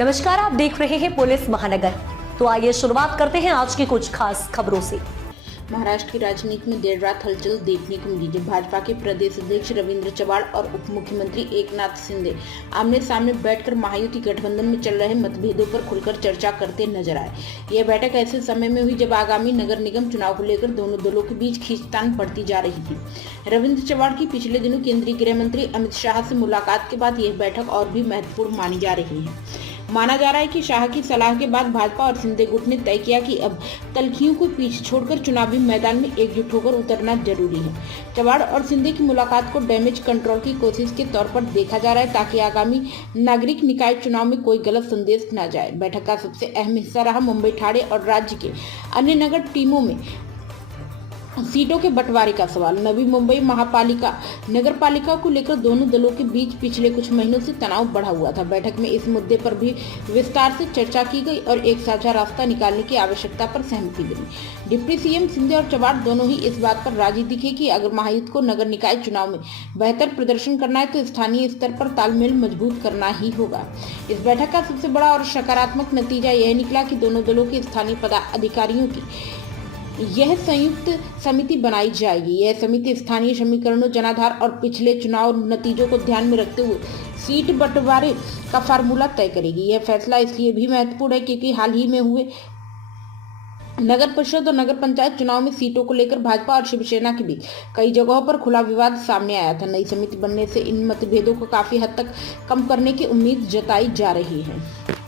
नमस्कार, आप देख रहे हैं पुलिस महानगर। तो आइए शुरुआत करते हैं आज की कुछ खास खबरों से। महाराष्ट्र की राजनीति में देर रात हलचल देखने को मिली जब भाजपा के प्रदेश अध्यक्ष रविंद्र चव्हाण और उप मुख्यमंत्री एकनाथ शिंदे आमने सामने बैठकर महायुति गठबंधन में चल रहे मतभेदों पर खुलकर चर्चा करते नजर आए। यह बैठक ऐसे समय में हुई जब आगामी नगर निगम चुनाव को लेकर दोनों दलों के बीच खींचतान बढ़ती जा रही थी। रविंद्र चव्हाण की पिछले दिनों केंद्रीय गृह मंत्री अमित शाह से मुलाकात के बाद यह बैठक और भी महत्वपूर्ण मानी जा रही है। माना जा रहा है कि शाह की सलाह के बाद भाजपा और शिंदे गुट ने तय किया कि अब तल्खियों को पीछे छोड़कर चुनावी मैदान में एकजुट होकर उतरना जरूरी है। चव्हाण और शिंदे की मुलाकात को डैमेज कंट्रोल की कोशिश के तौर पर देखा जा रहा है ताकि आगामी नागरिक निकाय चुनाव में कोई गलत संदेश न जाए। बैठक का सबसे अहम हिस्सा रहा मुंबई, ठाणे और राज्य के अन्य नगर टीमों में सीटों के बंटवारे का सवाल। नवी मुंबई महापालिका नगर पालिका को लेकर दोनों दलों के बीच पिछले कुछ महीनों से तनाव बढ़ा हुआ था। बैठक में इस मुद्दे पर भी विस्तार से चर्चा की गई और एक साझा रास्ता निकालने की आवश्यकता पर सहमति बनी। डिप्टी सीएम शिंदे और चव्हाण दोनों ही इस बात पर राजी दिखे कि अगर महायुत को नगर निकाय चुनाव में बेहतर प्रदर्शन करना है तो स्थानीय स्तर पर तालमेल मजबूत करना ही होगा। इस बैठक का सबसे बड़ा और सकारात्मक नतीजा यह निकला कि दोनों दलों के स्थानीय पदाधिकारियों की यह संयुक्त समिति बनाई जाएगी। यह समिति स्थानीय समीकरणों, जनाधार और पिछले चुनाव नतीजों को ध्यान में रखते हुए सीट बंटवारे का फार्मूला तय करेगी। यह फैसला इसलिए भी महत्वपूर्ण है क्योंकि हाल ही में हुए नगर परिषद और नगर पंचायत चुनाव में सीटों को लेकर भाजपा और शिवसेना के बीच कई जगहों पर खुला विवाद सामने आया था। नई समिति बनने से इन मतभेदों को काफी हद तक कम करने की उम्मीद जताई जा रही है।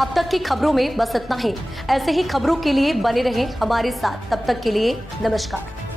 अब तक की खबरों में बस इतना ही। ऐसे ही खबरों के लिए बने रहें हमारे साथ। तब तक के लिए नमस्कार।